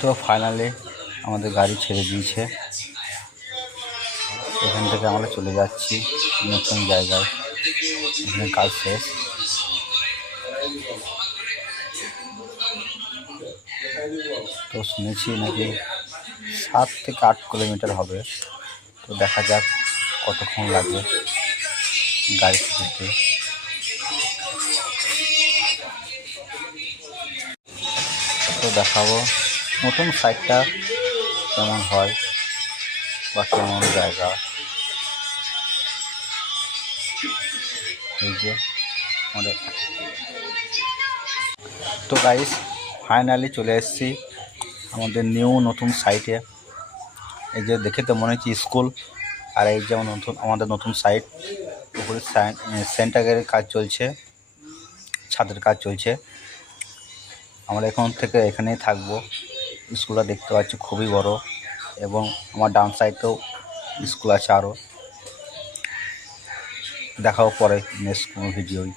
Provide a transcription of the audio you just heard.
তো ফাইনালি আমাদের গাড়ি ছেড়ে দিয়েছে। এখান থেকে আমরা চলে যাচ্ছি নতুন জায়গায়। এখানে কাজ শেষ। তো শুনেছি নাকি 7 থেকে 8 কিলোমিটার হবে। তো দেখা যাক কতক্ষণ লাগে গাড়ি যেতে। তো দেখাবো নতুন সাইটটা কেমন হয় বা কেমন জায়গা। এই যে আমাদের তো গাইস ফাইনালি চলে এসেছি আমাদের নতুন সাইটে। এই যে দেখে তো মনে হচ্ছে স্কুল, আর এই যে আমাদের নতুন সাইট। উপরে সেন্টারের কাজ চলছে, ছাদের কাজ চলছে। আমরা এখন থেকে এখানেই থাকবো। স্কুলটা দেখতে পাচ্ছি খুবই বড়, এবং আমার ডান সাইডেও স্কুল আছে আরও। দেখাও পরে নেক্সট কোনো ভিডিওয়।